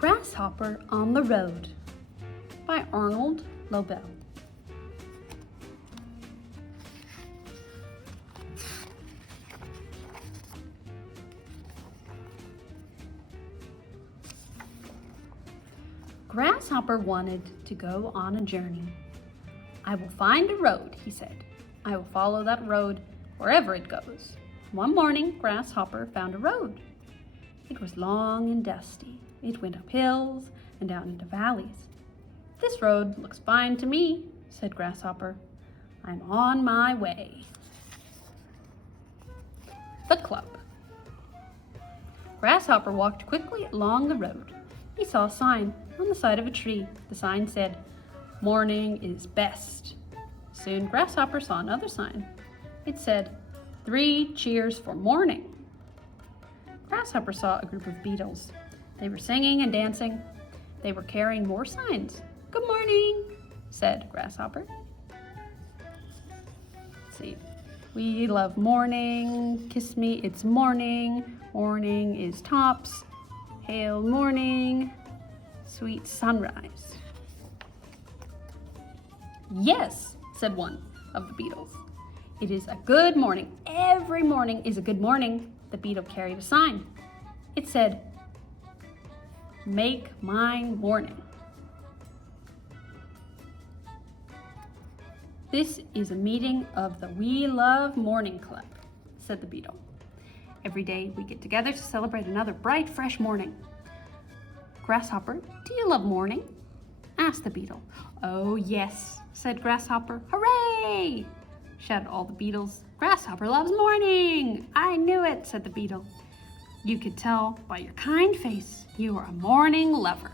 Grasshopper on the Road by Arnold Lobel. Grasshopper wanted to go on a journey. "I will find a road," he said. "I will follow that road wherever it goes." One morning, Grasshopper found a road. It was long and dusty. It went up hills and down into valleys. "This road looks fine to me," said Grasshopper. "I'm on my way." The Club. Grasshopper walked quickly along the road. He saw a sign on the side of a tree. The sign said, "Morning is best." Soon Grasshopper saw another sign. It said, "3 cheers for morning." Grasshopper saw a group of beetles. They were singing and dancing. They were carrying more signs. "Good morning," said Grasshopper. Let's see. "We love morning. Kiss me, it's morning. Morning is tops. Hail morning. Sweet sunrise." "Yes," said one of the beetles. "It is a good morning. Every morning is a good morning." The beetle carried a sign. It said, "Make mine morning." "This is a meeting of the We Love Morning Club," said the beetle. "Every day we get together to celebrate another bright, fresh morning." "Grasshopper, do you love morning?" asked the beetle. "Oh, yes," said Grasshopper. "Hooray!" shouted all the beetles. "Grasshopper loves morning!" "I knew it," said the beetle. "You could tell by your kind face you are a morning lover."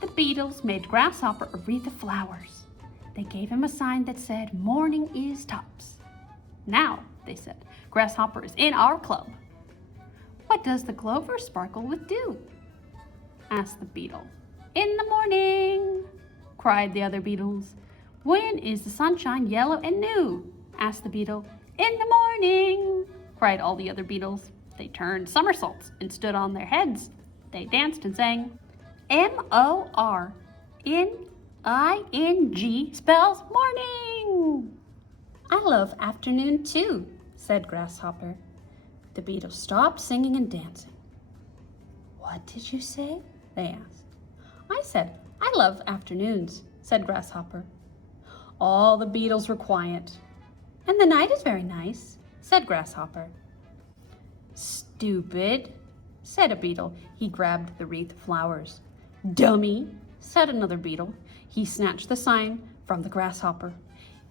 The beetles made Grasshopper a wreath of flowers. They gave him a sign that said, "Morning is tops." "Now," they said, "Grasshopper is in our club." "What does the clover sparkle with dew?" asked the beetle. "In the morning," cried the other beetles. "When is the sunshine yellow and new?" asked the beetle. "In the morning," cried all the other beetles. They turned somersaults and stood on their heads. They danced and sang, "M-O-R-N-I-N-G spells morning." "I love afternoon too," said Grasshopper. The beetles stopped singing and dancing. "What did you say?" they asked. "I said, I love afternoons," said Grasshopper. All the beetles were quiet. "And the night is very nice," said Grasshopper. "Stupid," said a beetle. He grabbed the wreath of flowers. "Dummy," said another beetle. He snatched the sign from the Grasshopper.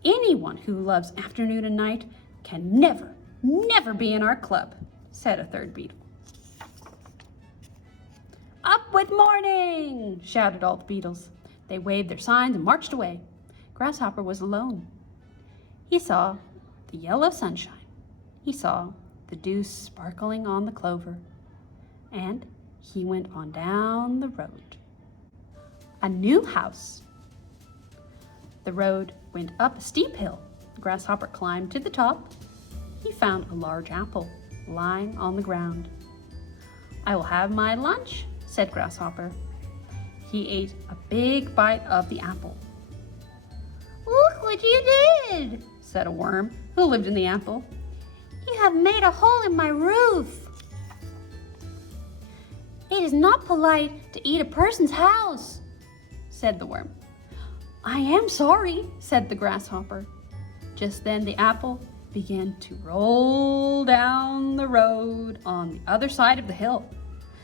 "Anyone who loves afternoon and night can never be in our club," said a third beetle. "Up with morning!" shouted all the beetles. They waved their signs and marched away. Grasshopper was alone. He saw the yellow sunshine. He saw the dew sparkling on the clover. And he went on down the road. A new house. The road went up a steep hill. Grasshopper climbed to the top. He found a large apple lying on the ground. "I will have my lunch," said Grasshopper. He ate a big bite of the apple. "Look what you did," said a worm who lived in the apple. "You have made a hole in my roof." "It is not polite to eat a person's house," said the worm. "I am sorry," said the Grasshopper. Just then the apple began to roll down the road on the other side of the hill.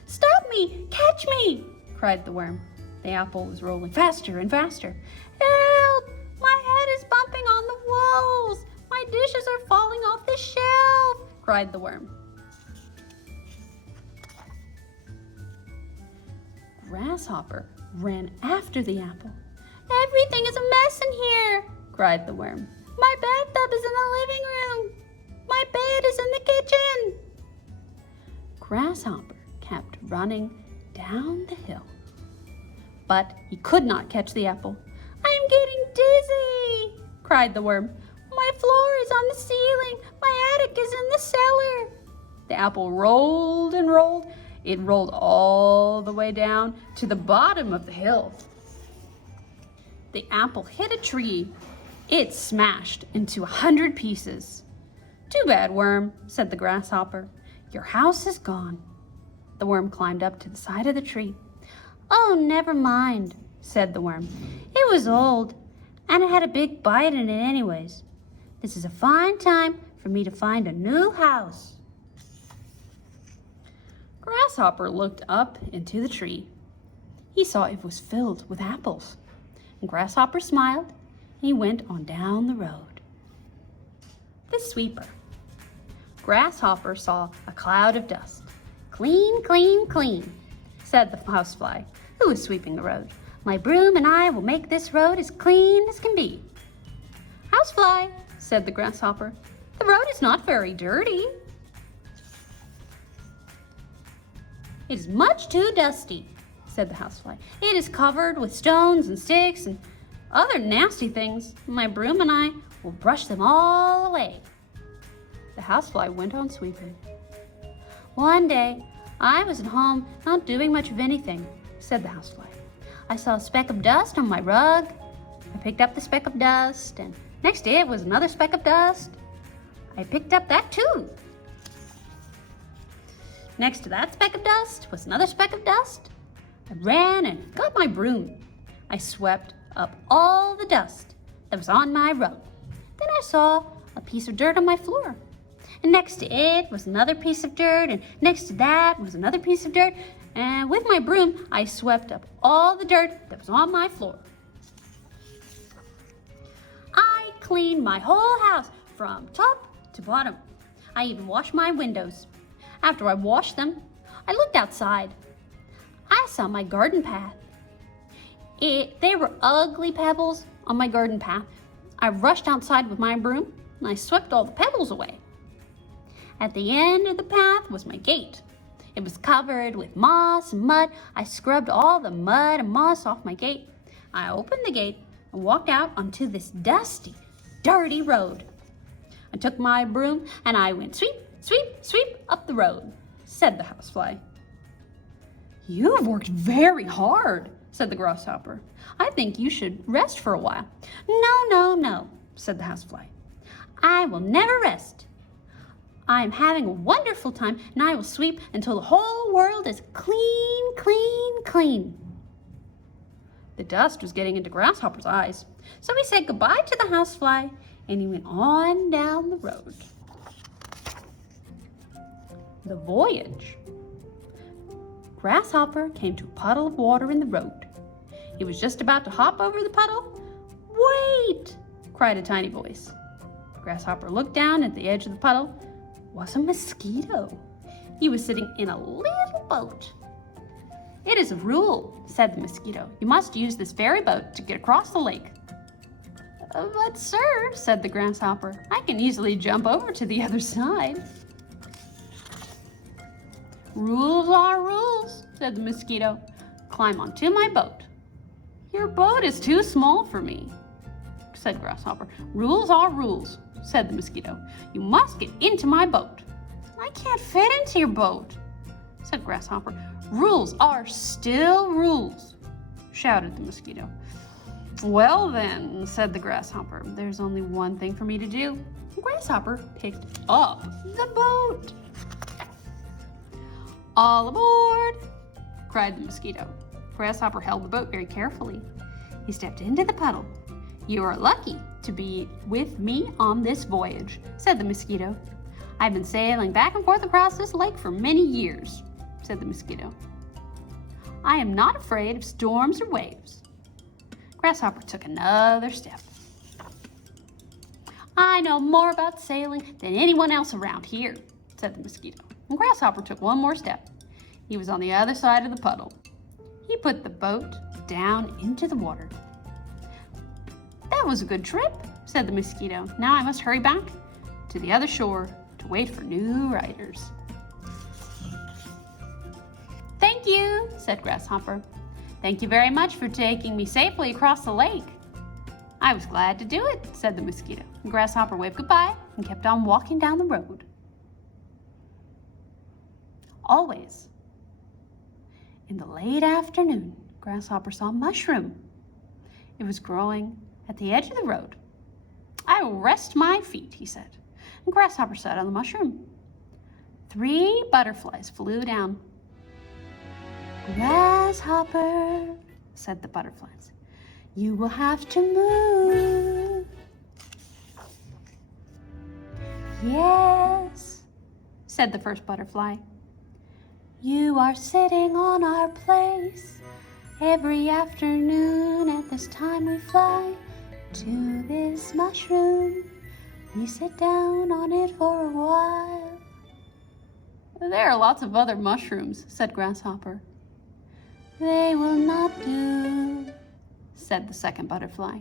"Stop me! Catch me!" cried the worm. The apple was rolling faster and faster. "Help! My head is bumping on the walls! My dishes are falling off the shelf!" cried the worm. Grasshopper ran after the apple. "Everything is a mess in here!" cried the worm. "My bathtub is in the living room! My bed is in the kitchen!" Grasshopper kept running down the hill, but he could not catch the apple. "I'm getting dizzy!" cried the worm. "My floor is on the ceiling! My attic is in the cellar!" The apple rolled and rolled. It rolled all the way down to the bottom of the hill. The apple hit a tree. It smashed into 100 pieces. "Too bad, worm," said the grasshopper. "Your house is gone." The worm climbed up to the side of the tree. "Oh, never mind," said the worm. "It was old, and it had a big bite in it anyways. This is a fine time for me to find a new house." Grasshopper looked up into the tree. He saw it was filled with apples. And Grasshopper smiled, and he went on down the road. The sweeper. Grasshopper saw a cloud of dust. "Clean, clean, clean," said the housefly, who was sweeping the road. "My broom and I will make this road as clean as can be." "Housefly," said the grasshopper, "the road is not very dirty." "It is much too dusty," said the housefly. "It is covered with stones and sticks and other nasty things. My broom and I will brush them all away." The housefly went on sweeping. "One day, I was at home not doing much of anything," said the housefly. "I saw a speck of dust on my rug. I picked up the speck of dust, and next to it was another speck of dust. I picked up that too. Next to that speck of dust was another speck of dust. I ran and got my broom. I swept up all the dust that was on my rug. Then I saw a piece of dirt on my floor. And next to it was another piece of dirt, and next to that was another piece of dirt. And with my broom, I swept up all the dirt that was on my floor. I cleaned my whole house from top to bottom. I even washed my windows. After I washed them, I looked outside. I saw my garden path. There were ugly pebbles on my garden path. I rushed outside with my broom, and I swept all the pebbles away. At the end of the path was my gate. It was covered with moss and mud. I scrubbed all the mud and moss off my gate. I opened the gate and walked out onto this dusty, dirty road. I took my broom and I went sweep, sweep, sweep up the road, said the housefly. "You have worked very hard," said the grasshopper. "I think you should rest for a while." No, said the housefly. "I will never rest. I am having a wonderful time, and I will sweep until the whole world is clean, clean, clean." The dust was getting into Grasshopper's eyes, so he said goodbye to the housefly, and he went on down the road. The voyage. Grasshopper came to a puddle of water in the road. He was just about to hop over the puddle. "Wait!" cried a tiny voice. Grasshopper looked down at the edge of the puddle. It was a mosquito. He was sitting in a little boat. "It is a rule," said the mosquito. "You must use this ferry boat to get across the lake." "But sir," said the grasshopper, "I can easily jump over to the other side." "Rules are rules," said the mosquito. "Climb onto my boat." "Your boat is too small for me," said Grasshopper. "Rules are rules," said the mosquito. "You must get into my boat." "I can't fit into your boat," said Grasshopper. "Rules are still rules," shouted the mosquito. "Well then," said the grasshopper, "there's only one thing for me to do." Grasshopper picked up the boat. "All aboard!" cried the mosquito. Grasshopper held the boat very carefully. He stepped into the puddle. "You are lucky to be with me on this voyage," said the mosquito. "I've been sailing back and forth across this lake for many years," said the mosquito. "I am not afraid of storms or waves." Grasshopper took another step. "I know more about sailing than anyone else around here," said the mosquito. And Grasshopper took one more step. He was on the other side of the puddle. He put the boat down into the water. "That was a good trip," said the mosquito. "Now I must hurry back to the other shore to wait for new riders." "Thank you," said Grasshopper. "Thank you very much for taking me safely across the lake." "I was glad to do it," said the mosquito. And Grasshopper waved goodbye and kept on walking down the road. always. In the late afternoon, Grasshopper saw a mushroom. It was growing at the edge of the road. "I will rest my feet," he said. And Grasshopper sat on the mushroom. 3 butterflies flew down. "Grasshopper," said the butterflies, "you will have to move." "Yes," said the first butterfly. "You are sitting on our place. Every afternoon at this time we fly to this mushroom. We sit down on it for a while." "There are lots of other mushrooms," said Grasshopper. "They will not do," said the second butterfly.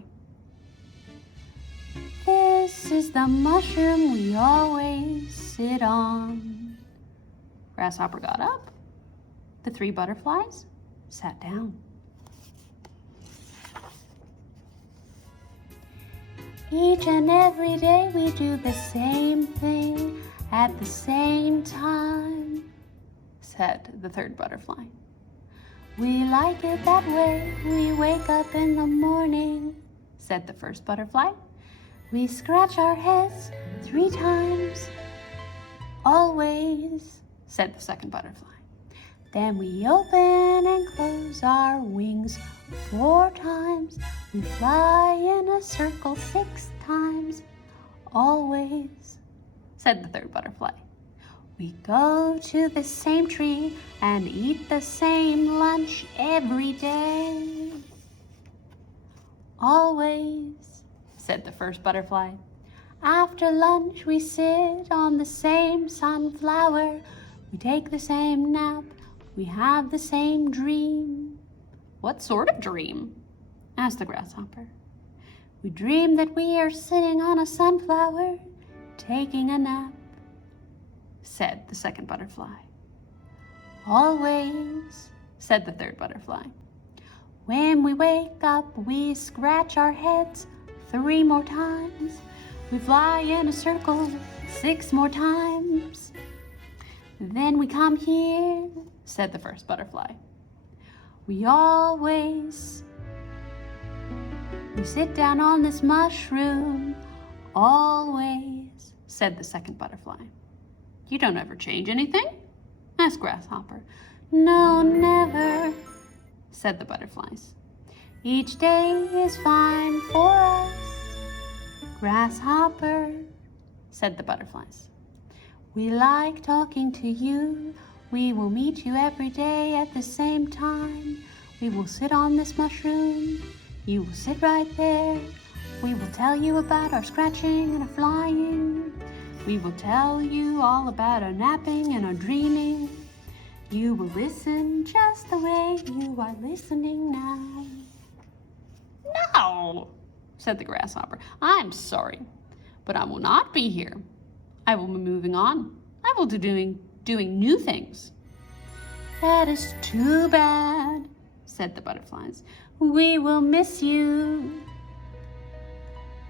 "This is the mushroom we always sit on." Grasshopper got up. The 3 butterflies sat down. "Each and every day we do the same thing at the same time," said the 3rd butterfly. "We like it that way. We wake up in the morning," said the 1st butterfly. "We scratch our heads 3 times. Always," said the 2nd butterfly. "Then we open and close our wings 4 times. We fly in a circle 6 times. Always," said the 3rd butterfly. "We go to the same tree and eat the same lunch every day." "Always," said the 1st butterfly. "After lunch we sit on the same sunflower. We take the same nap. We have the same dream." "What sort of dream?" asked the Grasshopper. "We dream that we are sitting on a sunflower, taking a nap," said the 2nd butterfly. "Always," said the 3rd butterfly. "When we wake up, we scratch our heads 3 more times. We fly in a circle 6 more times. Then we come here," said the 1st butterfly. We sit down on this mushroom. Always," said the 2nd butterfly. "You don't ever change anything?" asked Grasshopper. "No, never," said the butterflies. "Each day is fine for us." "Grasshopper," said the butterflies, "we like talking to you. We will meet you every day at the same time. We will sit on this mushroom. You will sit right there. We will tell you about our scratching and our flying. We will tell you all about our napping and our dreaming. You will listen just the way you are listening now." "No," said the Grasshopper. "I'm sorry, but I will not be here. I will be moving on. I will be doing new things." "That is too bad," said the butterflies. "We will miss you."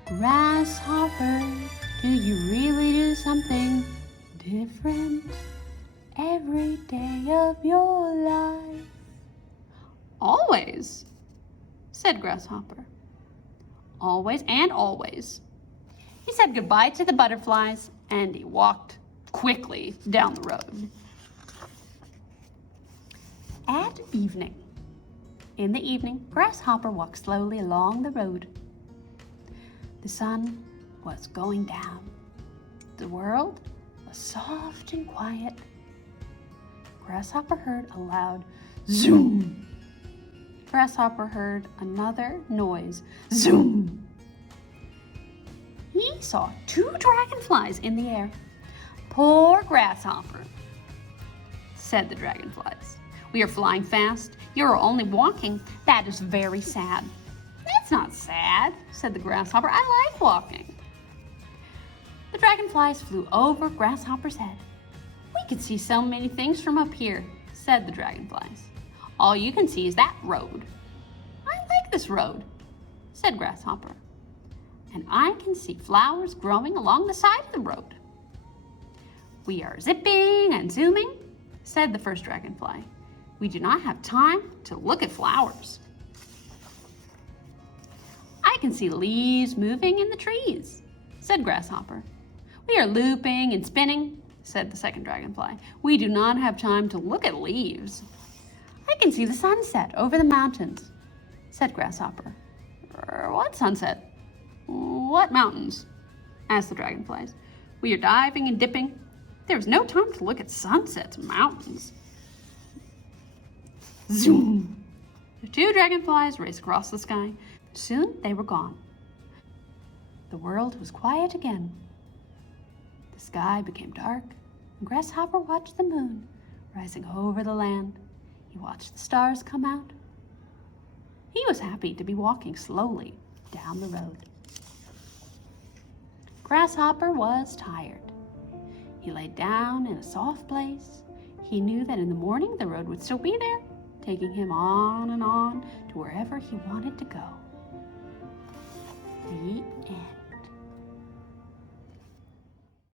"Grasshopper, do you really do something different every day of your life?" "Always," said Grasshopper. "Always and always." He said goodbye to the butterflies and he walked quickly down the road. In the evening, Grasshopper walked slowly along the road. The sun was going down. The world was soft and quiet. Grasshopper heard a loud zoom. Grasshopper heard another noise, zoom. He saw 2 dragonflies in the air. "Poor Grasshopper," said the dragonflies. "We are flying fast. You are only walking. That is very sad." "That's not sad," said the Grasshopper. "I like walking." The dragonflies flew over Grasshopper's head. "We could see so many things from up here," said the dragonflies. "All you can see is that road." "I like this road," said Grasshopper. "And I can see flowers growing along the side of the road." "We are zipping and zooming," said the first dragonfly. "We do not have time to look at flowers." "I can see leaves moving in the trees," said Grasshopper. "We are looping and spinning," said the second dragonfly. "We do not have time to look at leaves." "I can see the sunset over the mountains," said Grasshopper. "What sunset? What mountains?" asked the dragonflies. "We are diving and dipping. There is no time to look at sunsets and mountains." Zoom! The two dragonflies raced across the sky. Soon they were gone. The world was quiet again. The sky became dark, and Grasshopper watched the moon rising over the land. He watched the stars come out. He was happy to be walking slowly down the road. Grasshopper was tired. He lay down in a soft place. He knew that in the morning the road would still be there, taking him on and on to wherever he wanted to go. The